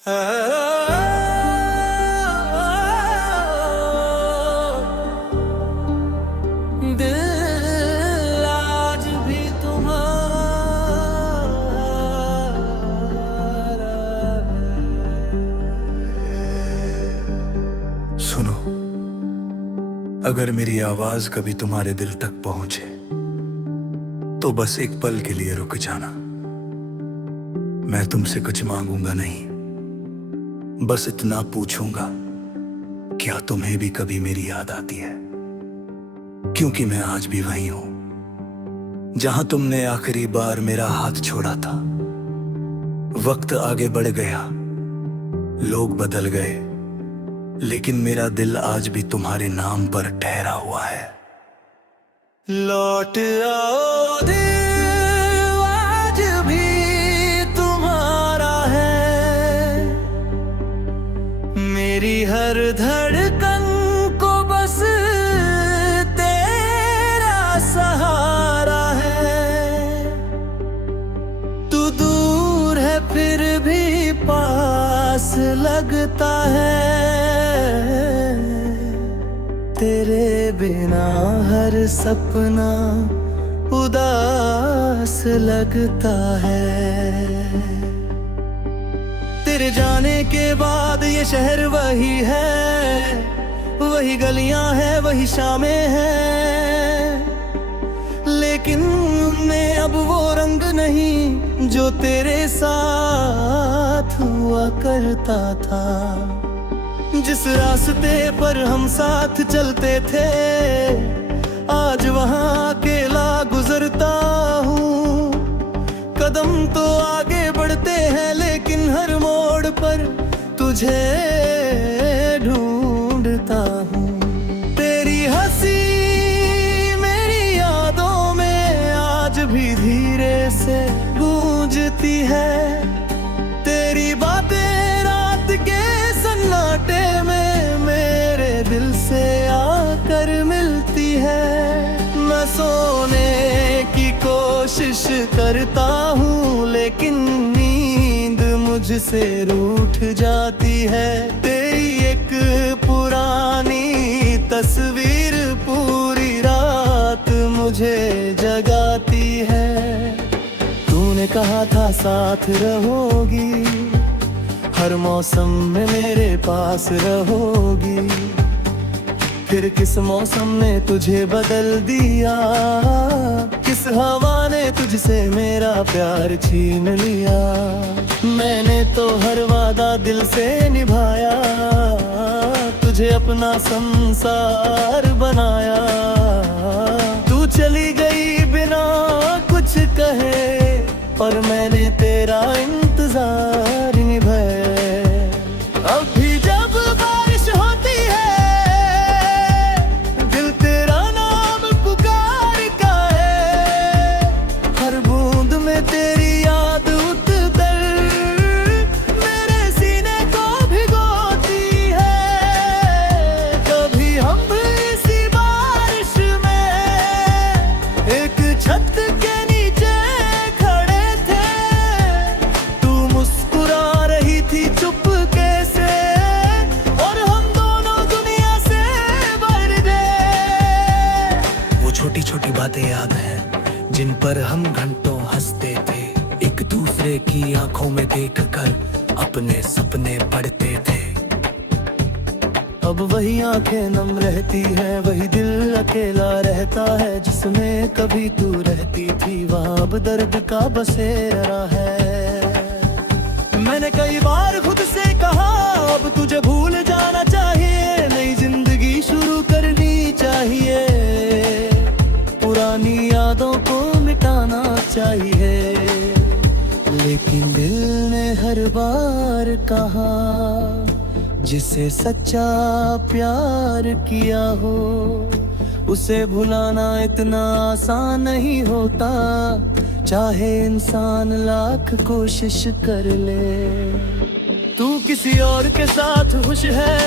दिल आज भी तुम्हारा है। सुनो, अगर मेरी आवाज कभी तुम्हारे दिल तक पहुंचे तो बस एक पल के लिए रुक जाना। मैं तुमसे कुछ मांगूंगा नहीं, बस इतना पूछूंगा, क्या तुम्हें भी कभी मेरी याद आती है? क्योंकि मैं आज भी वही हूं जहां तुमने आखिरी बार मेरा हाथ छोड़ा था। वक्त आगे बढ़ गया, लोग बदल गए, लेकिन मेरा दिल आज भी तुम्हारे नाम पर ठहरा हुआ है। लौट आओ दिल आज भी तुम्हारा है। मेरी हर धड़कन को बस तेरा सहारा है। तू दूर है फिर भी पास लगता है। तेरे बिना हर सपना उदास लगता है। तेरे जाने के बाद ये शहर वही है, वही गलियां हैं, वही शामें हैं, लेकिन उनमें अब वो रंग नहीं जो तेरे साथ हुआ करता था। जिस रास्ते पर हम साथ चलते थे, आज वहां अकेला गुजरता हूँ। कदम तो आगे बढ़ते हैं, लेकिन हर मोड़ पर तुझे ढूंढता हूँ। तेरी हंसी मेरी यादों में आज भी धीरे से गूंजती है। तेरी बातें रात के सन्नाटे में मेरे दिल से आकर मिलती है। मैं सोने की कोशिश करता हूँ, लेकिन नींद मुझसे रूठ जाती है। तेरी एक पुरानी तस्वीर पूरी रात मुझे जगाती है। तूने कहा था साथ रहोगी, हर मौसम में मेरे पास रहोगी। फिर किस मौसम ने तुझे बदल दिया? किस हवा ने तुझसे मेरा प्यार छीन लिया? मैंने तो हर वादा दिल से निभाया, तुझे अपना संसार बनाया। तू चली गई बिना कुछ कहे, पर मैंने तेरा इंतजार निभाया। अब भी जब बारिश होती है, दिल तेरा नाम पुकारता है। हर बूंद में तेरी याद उतर मेरे सीने को भिगोती है। कभी हम भी इसी बारिश में एक छत के नीचे खड़े थे। तू मुस्कुरा रही थी चुपके से, और हम दोनों दुनिया से बढ़ गए। वो छोटी छोटी बातें याद हैं जिन पर हम घंटों हंसते थे, एक दूसरे की आंखों में देखकर अपने सपने पढ़ते थे। अब वही आंखें नम रहती है, वही दिल अकेला रहता है। जिसमें कभी तू रहती थी, वहाँ अब दर्द का बसेरा है। मैंने कई बार खुद से कहा, अब तुझे भूल जाना चाहिए, नई जिंदगी शुरू करनी चाहिए। पुरानी यादों को मिटाना चाहिए, लेकिन दिल ने हर बार कहा, जिसे सच्चा प्यार किया हो उसे भुलाना इतना आसान नहीं होता, चाहे इंसान लाख कोशिश कर ले। तू किसी और के साथ खुश है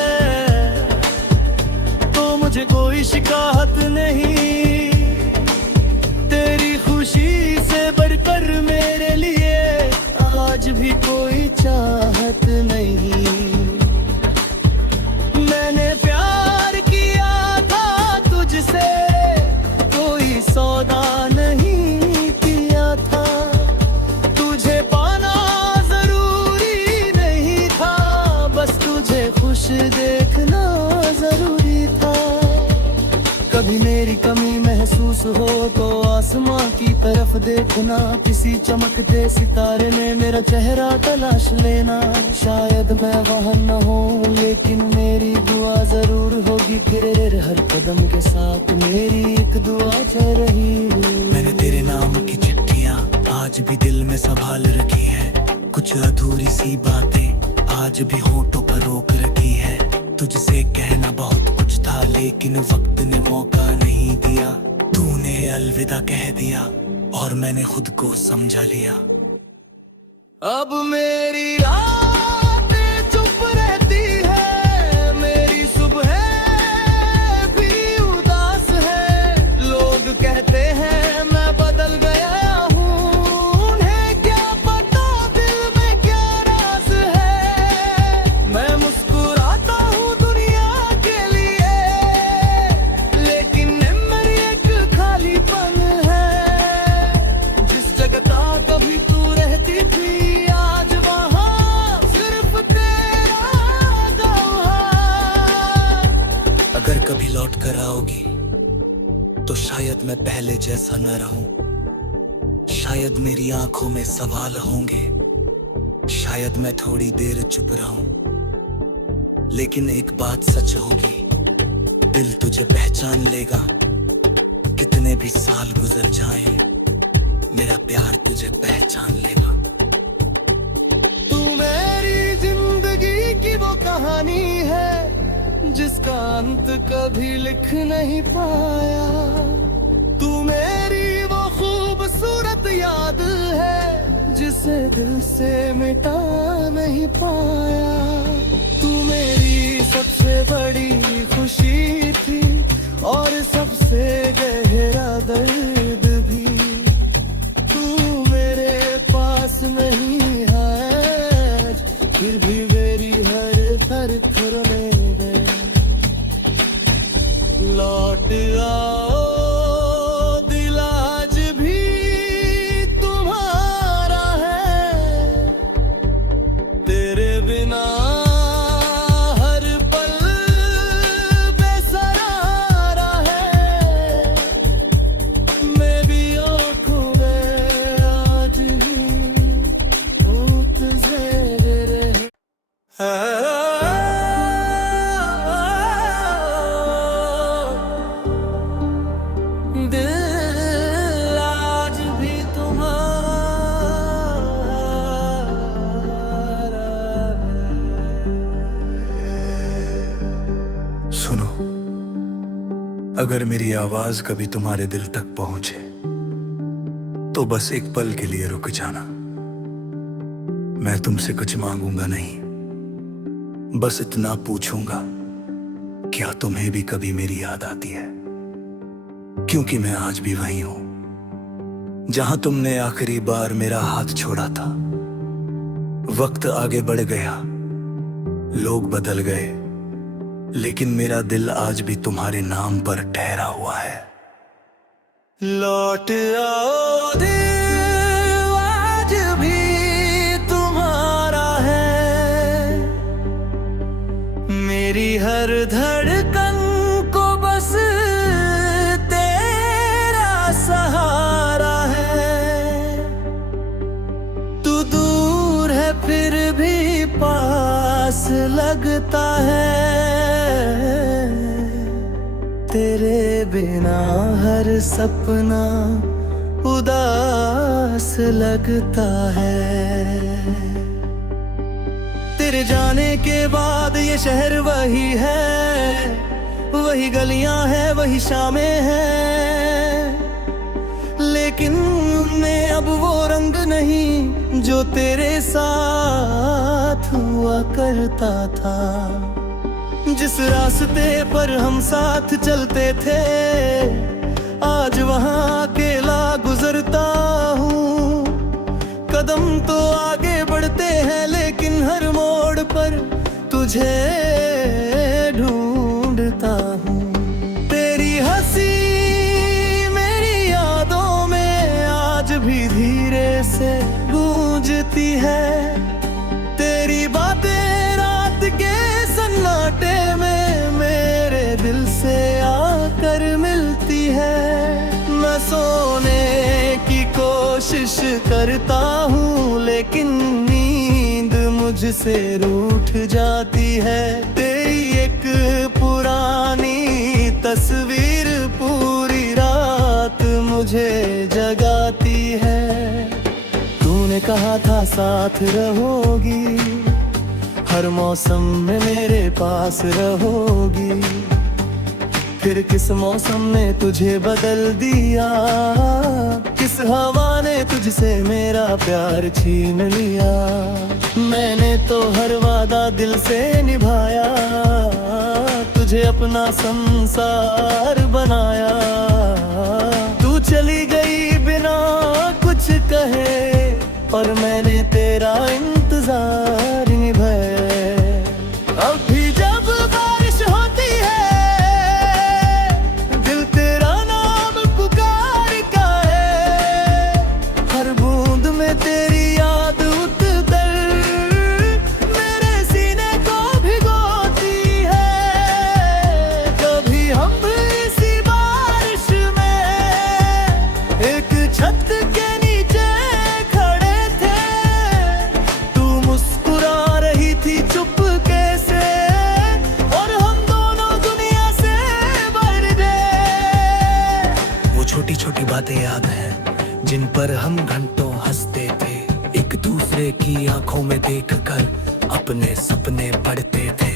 तो मुझे कोई शिकायत नहीं। तेरी खुशी से बढ़कर मेरे लिए आज भी कोई चाहत नहीं। खुश देखना जरूरी था। कभी मेरी कमी महसूस हो तो आसमां की तरफ देखना, किसी चमकते सितारे में मेरा चेहरा तलाश लेना। शायद मैं वहाँ न हूँ लेकिन मेरी दुआ जरूर होगी, तेरे हर कदम के साथ मेरी एक दुआ चल रही है। मैंने तेरे नाम की चिट्ठियाँ आज भी दिल में संभाल रखी है, कुछ अधूरी सी बातें आज भी होठों पर रोक रखी है। तुझसे कहना बहुत कुछ था लेकिन वक्त ने मौका नहीं दिया। तूने अलविदा कह दिया और मैंने खुद को समझा लिया। अब मेरी रातें चुप रहती है, मेरी सुबह भी उदास है। लोग कहते हैं मैं बदल गया हूँ, उन्हें क्या पता दिल में क्या राज है। मैं मुस्कुराता हूँ दुनिया के लिए लेकिन मेरी एक खालीपन है। जिस जगह कभी तू रहती थी आज वहाँ सिर्फ तेरा गवाह। अगर कभी लौट कर आओगी तो शायद मैं पहले जैसा न रहूं, शायद मेरी आंखों में सवाल होंगे, शायद मैं थोड़ी देर चुप रहूं। लेकिन एक बात सच होगी, दिल तुझे पहचान लेगा। कितने भी साल गुजर जाएं, मेरा प्यार तुझे पहचान लेगा। तू मेरी जिंदगी की वो कहानी है जिसका अंत कभी लिख नहीं पाया। तू मेरी वो खूबसूरत याद है जिसे दिल से मिटा नहीं पाया। तू मेरी सबसे बड़ी खुशी थी और सबसे गहरा दर्द भी। तू मेरे पास नहीं है फिर भी मेरी हर थर में गए। लौट आओ दिल आज भी तुम्हारा है, तेरे बिना हर पल बेसहारा है। मैं भी आँखों में आज भी तुझे रहे। दिल आज भी तुम्हारा है। सुनो, अगर मेरी आवाज कभी तुम्हारे दिल तक पहुंचे तो बस एक पल के लिए रुक जाना। मैं तुमसे कुछ मांगूंगा नहीं, बस इतना पूछूंगा, क्या तुम्हें भी कभी मेरी याद आती है? क्योंकि मैं आज भी वही हूं जहां तुमने आखिरी बार मेरा हाथ छोड़ा था। वक्त आगे बढ़ गया, लोग बदल गए, लेकिन मेरा दिल आज भी तुम्हारे नाम पर ठहरा हुआ है। लौट आओ दिल आज भी तुम्हारा है, मेरी हर धड़कन को बस तेरा सहारा है। तू दूर है फिर भी पास लगता है, तेरे बिना हर सपना उदास लगता है। तेरे जाने के बाद ये शहर वही है, वही गलियां हैं, वही शामें हैं, लेकिन उनमें अब वो रंग नहीं जो तेरे साथ हुआ करता था। जिस रास्ते पर हम साथ चलते थे, आज वहाँ अकेला गुजरता हूँ। कदम तो आगे बढ़ते हैं लेकिन हर मोड़ पर तुझे ढूंढता हूँ। तेरी हंसी मेरी यादों में आज भी धीरे से गूंजती है। तेरी बातें रात के सन्नाटे करता हूँ, लेकिन नींद मुझसे रूठ जाती है। तेरी एक पुरानी तस्वीर पूरी रात मुझे जगाती है। तूने कहा था साथ रहोगी, हर मौसम में मेरे पास रहोगी। फिर किस मौसम ने तुझे बदल दिया, किस हवा ने तुझसे मेरा प्यार छीन लिया। मैंने तो हर वादा दिल से निभाया, तुझे अपना संसार बनाया। तू चली गई बिना कुछ कहे, और मैंने तेरा इंतजार निभाया। अब भी जब बारिश होती है, दिल तेरा नाम पुकारता है। हर बूंद में तेरी याद उतर मेरे सीने को भिगोती है। कभी हम भी इसी बारिश में एक छत के नीचे खड़े थे। तू मुस्कुरा रही थी चुपके से, और हम दोनों दुनिया से बढ़ गए। वो छोटी छोटी बातें याद हैं जिन पर हम घंटों हंसते थे, एक दूसरे की आंखों में देखकर अपने सपने पढ़ते थे।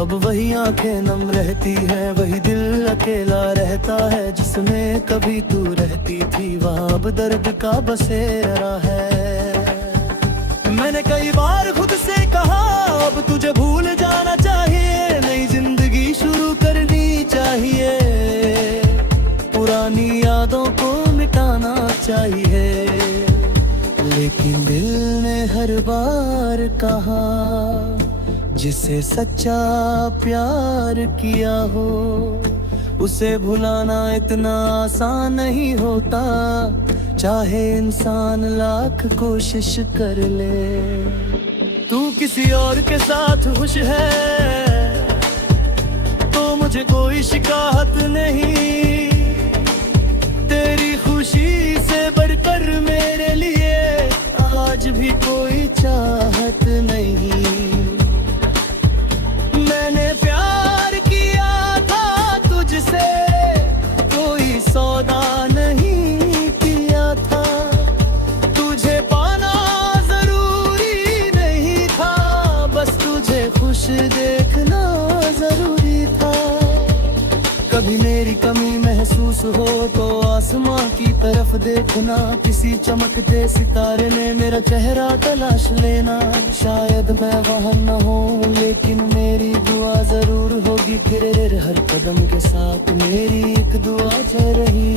अब वही आंखें नम रहती है, वही दिल अकेला रहता है। जिसमें कभी तू रहती थी, वहाँ अब दर्द का बसेरा है। मैंने कई बार खुद से कहा, अब तुझे भूल जाना चाहिए, नई जिंदगी शुरू करनी चाहिए। पुरानी यादों को मिटाना चाहिए, लेकिन दिल ने हर बार कहा, जिसे सच्चा प्यार किया हो उसे भुलाना इतना आसान नहीं होता, चाहे इंसान लाख कोशिश कर ले। तू किसी और के साथ खुश है तो मुझे कोई शिकायत नहीं। तेरी खुशी से बढ़कर मेरे लिए आज भी कोई चाहत नहीं। मैंने प्यार किया था तुझसे, कोई सौदा नहीं किया था। तुझे पाना जरूरी नहीं था, बस तुझे खुश देखना जरूरी था। कभी मेरी कमी महसूस हो तो आसमां की तरफ देखना, किसी चमकते सितारे ने मेरा चेहरा तलाश लेना। शायद मैं वहाँ न हूँ, लेकिन मेरी दुआ जरूर होगी। फिर हर कदम के साथ मेरी एक दुआ चल रही।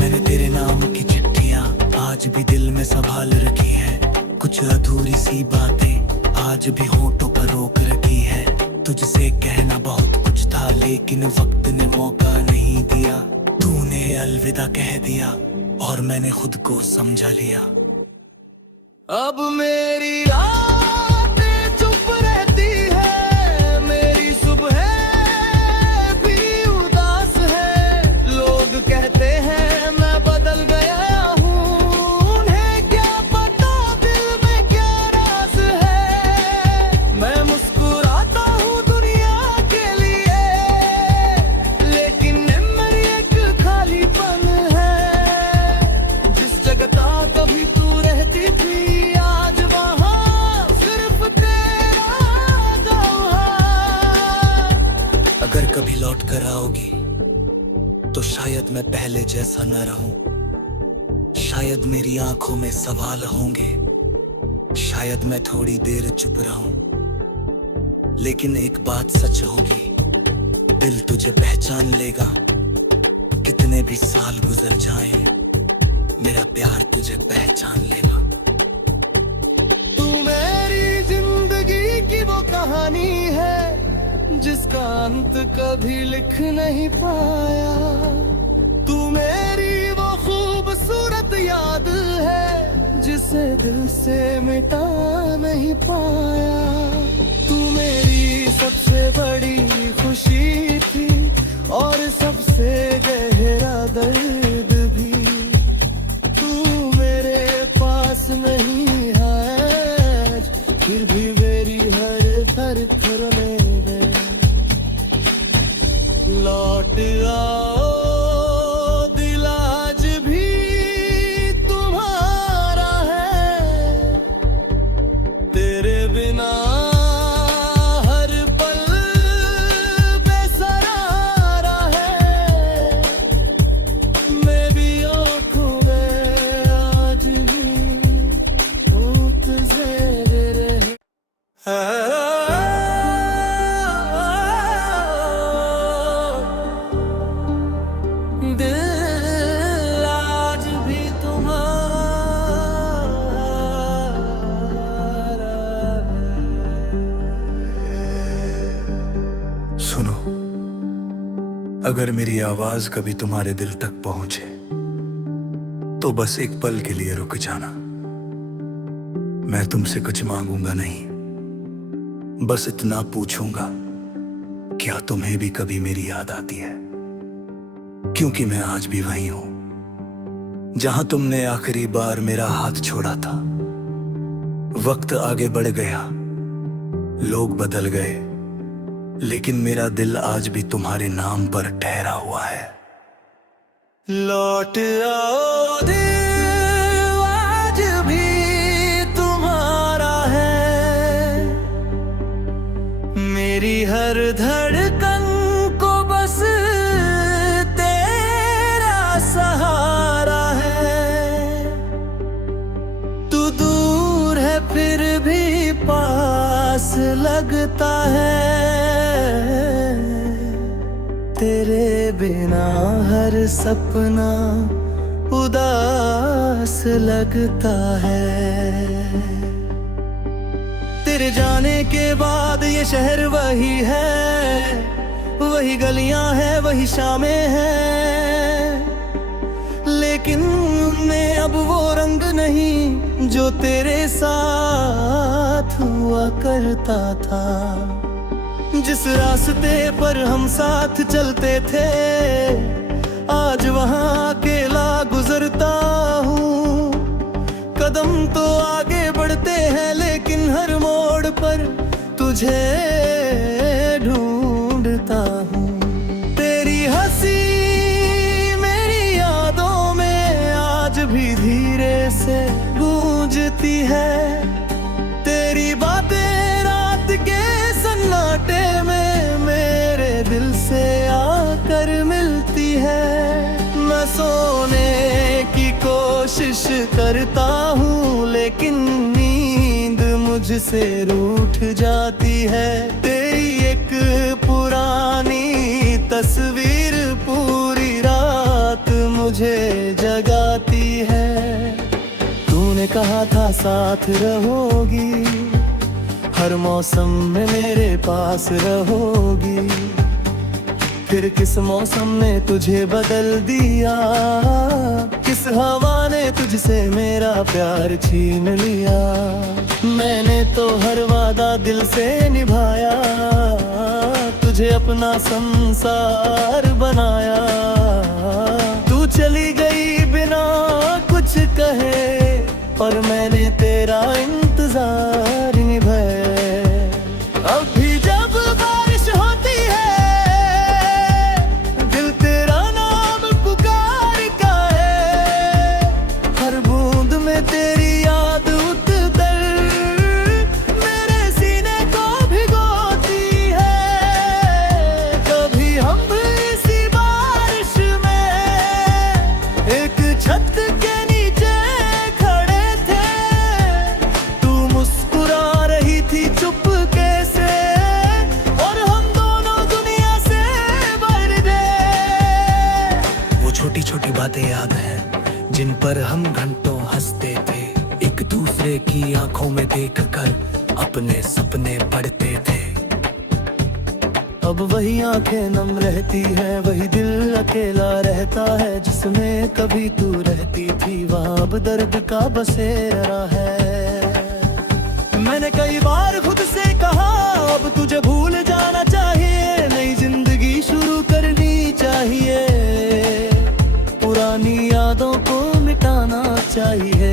मैंने तेरे नाम की चिट्ठियाँ आज भी दिल में संभाल रखी है। कुछ अधूरी सी बातें आज भी होठों पर रोक रखी है। तुझसे कहना बहुत कुछ था, लेकिन वक्त ने मौका नहीं दिया। तूने अलविदा कह दिया और मैंने खुद को समझा लिया। अब मेरी रातें चुप रहती है, मेरी सुबह भी उदास है। लोग कहते हैं मैं बदल गया हूँ, उन्हें क्या पता दिल में क्या राज है। मैं मुस्कुराता हूँ दुनिया के लिए, लेकिन मेरी एक खालीपन है। जिस जगह कभी तू रहती थी, अगर कभी लौट कर आओगी तो शायद मैं पहले जैसा न रहूं। शायद मेरी आंखों में सवाल होंगे, शायद मैं थोड़ी देर चुप रहूं। लेकिन एक बात सच होगी, दिल तुझे पहचान लेगा। कितने भी साल गुजर जाएं, मेरा प्यार तुझे पहचान लेगा। तू मेरी जिंदगी की वो कहानी है जिसका अंत कभी लिख नहीं पाया। तू मेरी वो खूबसूरत याद है जिसे दिल से मिटा नहीं पाया। तू मेरी सबसे बड़ी खुशी थी और सबसे गहरा दर्द भी। तू फिर भी मेरी हर थर में लौट आओ दिल आज भी तुम्हारा है, तेरे बिना हर पल बेसहारा है, मेरी आँखों में आज भी भूत ज़ेर रहे। दिल आज भी तुम्हारा है। सुनो, अगर मेरी आवाज कभी तुम्हारे दिल तक पहुंचे तो बस एक पल के लिए रुक जाना। मैं तुमसे कुछ मांगूंगा नहीं, बस इतना पूछूंगा, क्या तुम्हें भी कभी मेरी याद आती है? क्योंकि मैं आज भी वही हूं जहां तुमने आखिरी बार मेरा हाथ छोड़ा था। वक्त आगे बढ़ गया, लोग बदल गए, लेकिन मेरा दिल आज भी तुम्हारे नाम पर ठहरा हुआ है। लौट आओ दिल आज भी तुम्हारा है, मेरी हर धड़कन को बस तेरा सहारा है। तू दूर है फिर भी पास लगता है, तेरे बिना हर सपना उदास लगता है। तेरे जाने के बाद ये शहर वही है, वही गलियां हैं, वही शामें हैं, लेकिन उनमें अब वो रंग नहीं जो तेरे साथ हुआ करता था। जिस रास्ते पर हम साथ चलते थे, आज वहां अकेला गुजरता हूँ। कदम तो आगे बढ़ते हैं, लेकिन हर मोड़ पर तुझे ढूंढता हूँ। तेरी हंसी मेरी यादों में आज भी धीरे से गूंजती है, तेरी बातें रात के सन्नाटे में मेरे दिल से आकर मिलती है। मैं सोने की कोशिश करता हूँ, लेकिन नींद मुझसे रूठ जाती है। तेरी एक पुरानी तस्वीर पूरी रात मुझे जगाती है। तूने कहा था साथ रहोगी, हर मौसम में मेरे पास रहोगी, फिर किस मौसम ने तुझे बदल दिया, किस हवा ने तुझसे मेरा प्यार छीन लिया। मैंने तो हर वादा दिल से निभाया, तुझे अपना संसार बनाया। तू चली गई बिना कुछ कहे, और मैंने तेरा इंतजार निभाया। अब भी जब बारिश होती है, दिल तेरा नाम पुकारता है। हर बूंद में तेरी याद उतर मेरे सीने को भिगोती है। कभी हम भी इसी बारिश में एक छत के नीचे खड़े थे, तू मुस्कुरा रही थी चुपके से, और हम दोनों दुनिया से बढ़ गए। वो छोटी छोटी बातें याद हैं जिन पर हम घंटों हंसते थे, एक दूसरे की आंखों में देखकर अपने सपने पढ़ते थे। अब वही आंखें नम रहती है, वही दिल अकेला रहता है। जिसमें कभी तू रहती थी, वहाँ अब दर्द का बसेरा है। मैंने कई बार खुद से कहा, अब तुझे भूल जाना चाहिए, नई जिंदगी शुरू करनी चाहिए, पुरानी यादों को मिटाना चाहिए।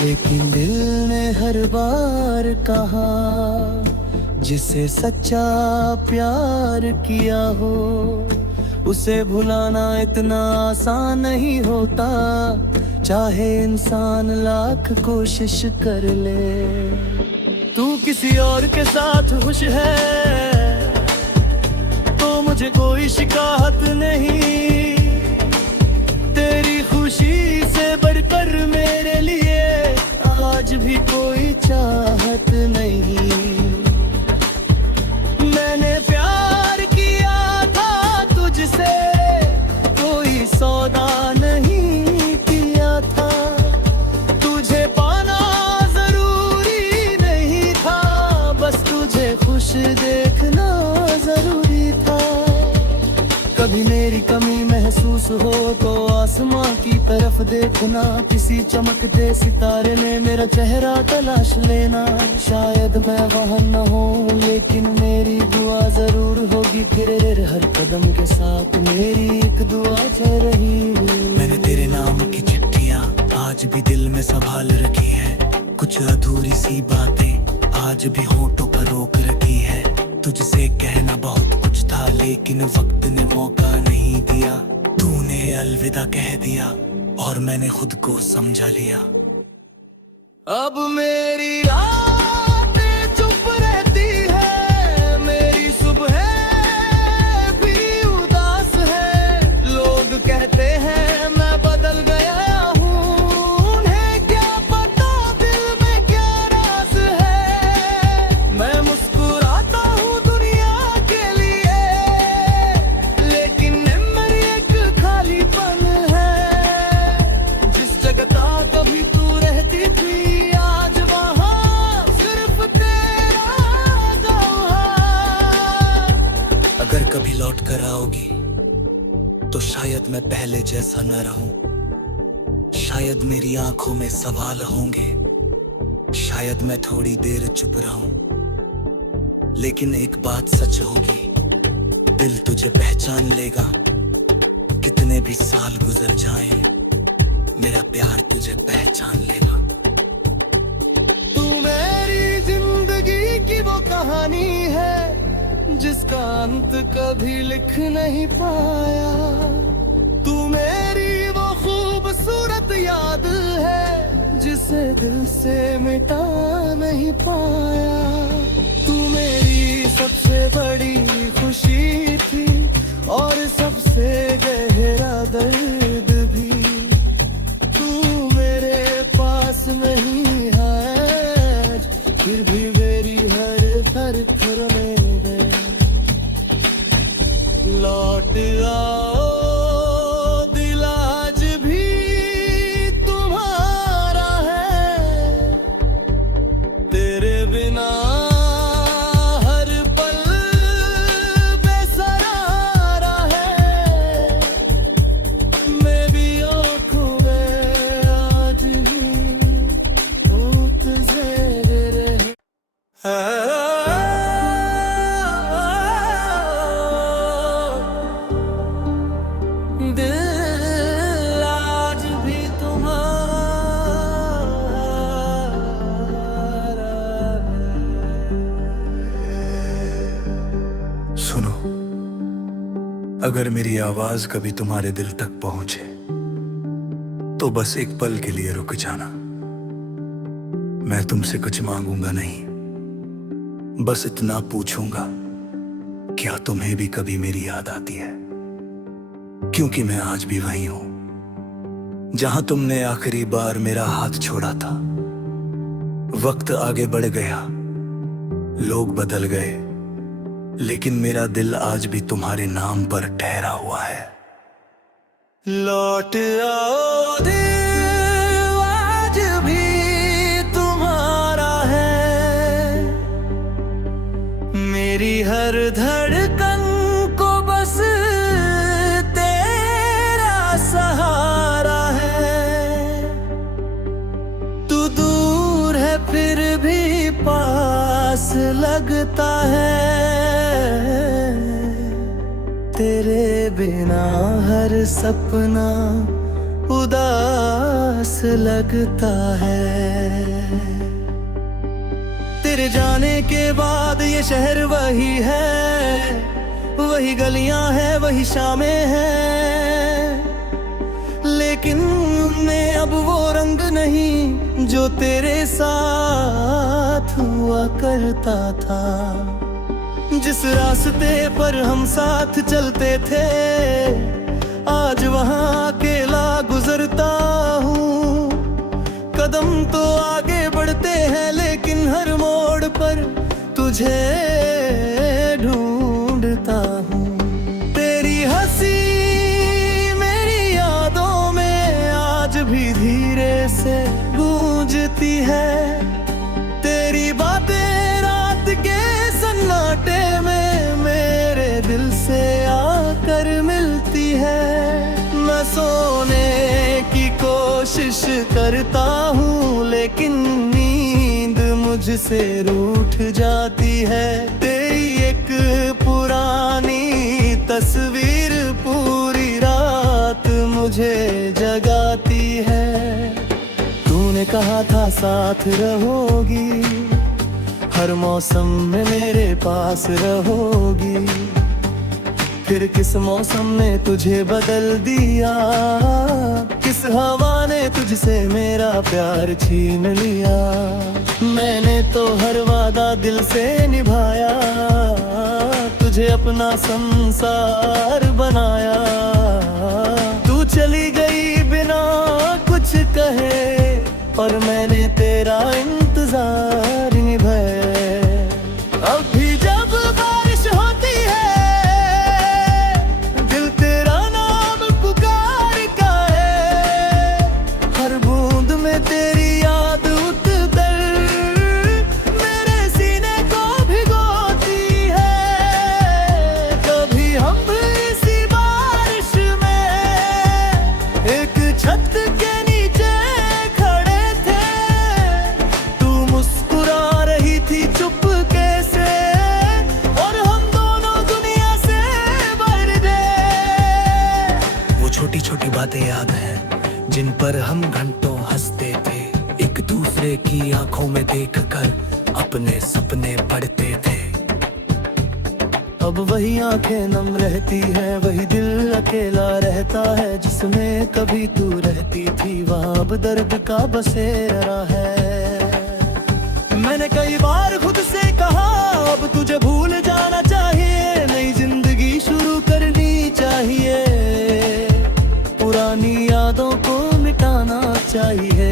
लेकिन दिल ने हर बार यार कहाँ जिसे सच्चा प्यार किया हो, उसे भुलाना इतना आसान नहीं होता, चाहे इंसान लाख कोशिश कर ले। तू किसी और के साथ खुश है तो मुझे कोई शिकायत नहीं, तेरी खुशी से बढ़कर मेरे लिए आज भी कोई चाहत नहीं। मैंने प्यार किया था तुझसे, कोई सौदा नहीं किया था, तुझे पाना जरूरी नहीं था, बस तुझे खुश देखना जरूरी था। कभी मेरी कमी महसूस हो तो आसमां की तरफ देखना, किसी चमकते सितारे में मेरा चेहरा तलाश लेना। शायद मैं वहाँ न हूँ लेकिन मेरी दुआ जरूर होगी, फिर हर कदम के साथ मेरी एक दुआ चल रही। मैंने तेरे नाम की चिट्ठियाँ आज भी दिल में संभाल रखी है, कुछ अधूरी सी बातें आज भी होठों पर रोक रखी है। तुझसे कहना बहुत कुछ था लेकिन वक्त ने मौका नहीं दिया, तूने अलविदा कह दिया और मैंने खुद को समझा लिया। अब मेरी रातें चुप रहती है, मेरी सुबह भी उदास है। लोग कहते हैं मैं बदल गया हूँ, उन्हें क्या पता दिल में क्या राज है। मैं मुस्कुराता हूँ दुनिया के लिए लेकिन मेरी एक खालीपन है। जिस जगह कभी तू रहती थी आज वहाँ सिर्फ तेरा गवाह। अगर कभी लौट कर आओगी तो शायद मैं पहले जैसा न रहूं, शायद मेरी आंखों में सवाल होंगे, शायद मैं थोड़ी देर चुप रहूं, लेकिन एक बात सच होगी, दिल तुझे पहचान लेगा। कितने भी साल गुजर जाएं, मेरा प्यार तुझे पहचान लेगा। तू मेरी जिंदगी की वो कहानी है जिसका अंत कभी लिख नहीं पाया, तू मेरी वो खूबसूरत याद है जिसे दिल से मिटा नहीं पाया। तू मेरी सबसे बड़ी खुशी थी और सबसे गहरा दर्द भी, तू मेरे पास नहीं है फिर भी मेरी हर धड़कन में लौट आओ, दिल आज भी तुम्हारा है, तेरे बिना हर पल बेसहारा है। मैं भी आँखों में आज भी तुझे रहे। दिल आज भी तुम्हारा है। सुनो, अगर मेरी आवाज कभी तुम्हारे दिल तक पहुंचे तो बस एक पल के लिए रुक जाना। मैं तुमसे कुछ मांगूंगा नहीं, बस इतना पूछूंगा, क्या तुम्हें भी कभी मेरी याद आती है? क्योंकि मैं आज भी वही हूं जहां तुमने आखिरी बार मेरा हाथ छोड़ा था। वक्त आगे बढ़ गया, लोग बदल गए, लेकिन मेरा दिल आज भी तुम्हारे नाम पर ठहरा हुआ है। लौट आओ, दिल आज भी तुम्हारा है, मेरी हर धड़कन को बस तेरा सहारा है। तू दूर है फिर भी पास लगता है, तेरे बिना हर सपना उदास लगता है। तेरे जाने के बाद ये शहर वही है, वही गलियां हैं, वही शामें हैं, लेकिन उनमें अब वो रंग नहीं जो तेरे साथ हुआ करता था। जिस रास्ते पर हम साथ चलते थे, आज वहां अकेला गुजरता हूँ। कदम तो आगे बढ़ते हैं, लेकिन हर मोड़ पर तुझे ढूंढता हूँ। तेरी हंसी मेरी यादों में आज भी धीरे से गूंजती है। तेरी बातें रात के सन्नाटे में मेरे दिल से आकर मिलती है। मैं सोने की कोशिश करता हूँ, लेकिन नींद मुझसे रूठ जाती है। तेरी एक पुरानी तस्वीर पूरी रात मुझे जगाती है। तूने कहा था साथ रहोगी, हर मौसम में मेरे पास रहोगी। फिर किस मौसम ने तुझे बदल दिया, किस हवा ने तुझसे मेरा प्यार छीन लिया। मैंने तो हर वादा दिल से निभाया, तुझे अपना संसार बनाया। तू चली गई बिना कुछ कहे, और मैंने तेरा इंतजार निभाया। अब भी जब बारिश होती है, दिल तेरा नाम पुकारता है। हर बूंद में तेरी याद उतर मेरे सीने को भिगोती है। कभी हम भी इसी बारिश में एक छत के नीचे खड़े थे। तू मुस्कुरा रही थी चुपके से, और हम दोनों दुनिया से बढ़ गए। वो छोटी छोटी बातें याद हैं जिन पर हम घंटों हंसते थे, एक दूसरे की आंखों में देखकर अपने सपने पढ़ते थे। अब वही आंखें नम रहती है, वही दिल अकेला रहता है। जिसमें कभी तू रहती थी, वहाँ अब दर्द का बसेरा है। मैंने कई बार खुद से कहा, अब तुझे भूल जाना चाहिए, नई जिंदगी शुरू करनी चाहिए। पुरानी यादों को मिटाना चाहिए,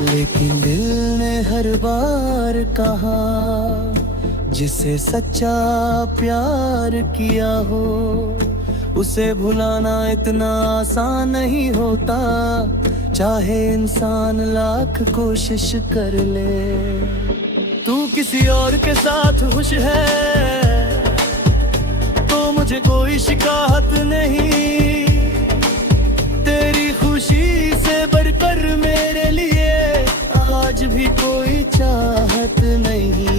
लेकिन दिल ने हर बार कहा, जिसे सच्चा प्यार किया हो उसे भुलाना इतना आसान नहीं होता, चाहे इंसान लाख कोशिश कर ले। तू किसी और के साथ खुश है तो मुझे कोई शिकायत नहीं। तेरी खुशी से बढ़कर मेरे लिए आज भी कोई चाहत नहीं।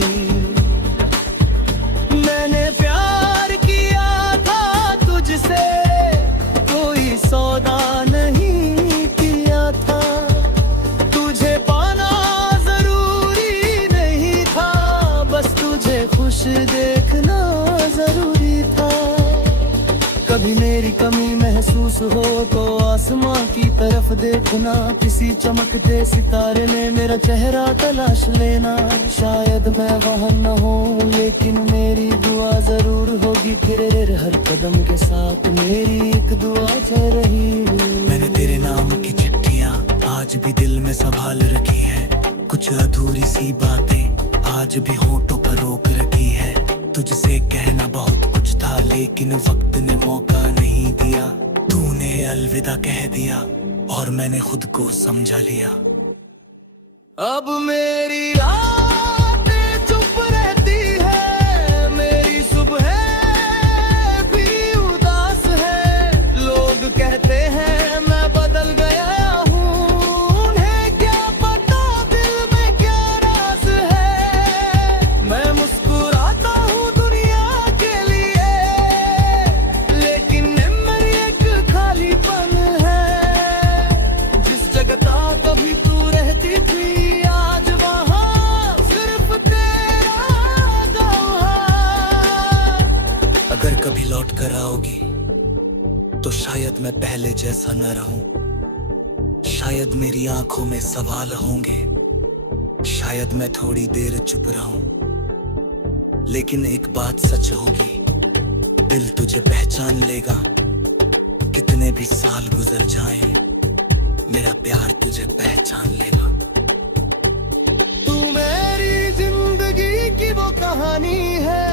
मैंने प्यार किया था तुझसे, कोई सौदा नहीं किया था। तुझे पाना जरूरी नहीं था, बस तुझे खुश देखना जरूरी था। कभी मेरी कमी महसूस हो तो आसमां की तरफ देखना, किसी चमकते सितारे में मेरा चेहरा तलाश लेना। शायद मैं वहाँ न हूँ, लेकिन मेरी दुआ जरूर होगी। तेरे हर कदम के साथ मेरी एक दुआ चल रही। मैंने तेरे नाम की चिट्ठियाँ आज भी दिल में संभाल रखी है। कुछ अधूरी सी बातें आज भी होठों पर रोक रखी है। तुझसे कहना बहुत कुछ था, लेकिन वक्त ने मौका नहीं दिया। तूने अलविदा कह दिया और मैंने खुद को समझा लिया। अब मेरी रातें चुप रहती है, मेरी सुबह भी उदास है। लोग कहते हैं मैं बदल गया हूँ, उन्हें क्या पता दिल में क्या राज है। मैं मुस्कुराता हूँ दुनिया के लिए, लेकिन मेरी एक खालीपन है। जिस जगह कभी तू रहती थी, आज वहाँ लौट कर आओगी तो शायद मैं पहले जैसा न रहूं। शायद मेरी आंखों में सवाल होंगे, शायद मैं थोड़ी देर चुप रहूं। लेकिन एक बात सच होगी, दिल तुझे पहचान लेगा। कितने भी साल गुजर जाएं, मेरा प्यार तुझे पहचान लेगा। तू मेरी जिंदगी की वो कहानी है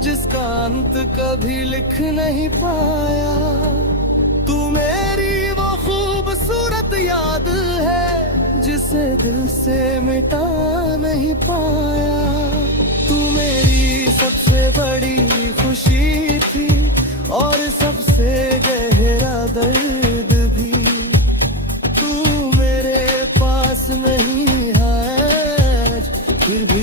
जिसका अंत कभी लिख नहीं पाया। तू मेरी वो खूबसूरत याद है जिसे दिल से मिटा नहीं पाया। तू मेरी सबसे बड़ी खुशी थी और सबसे गहरा दर्द भी। तू मेरे पास नहीं है आज, फिर भी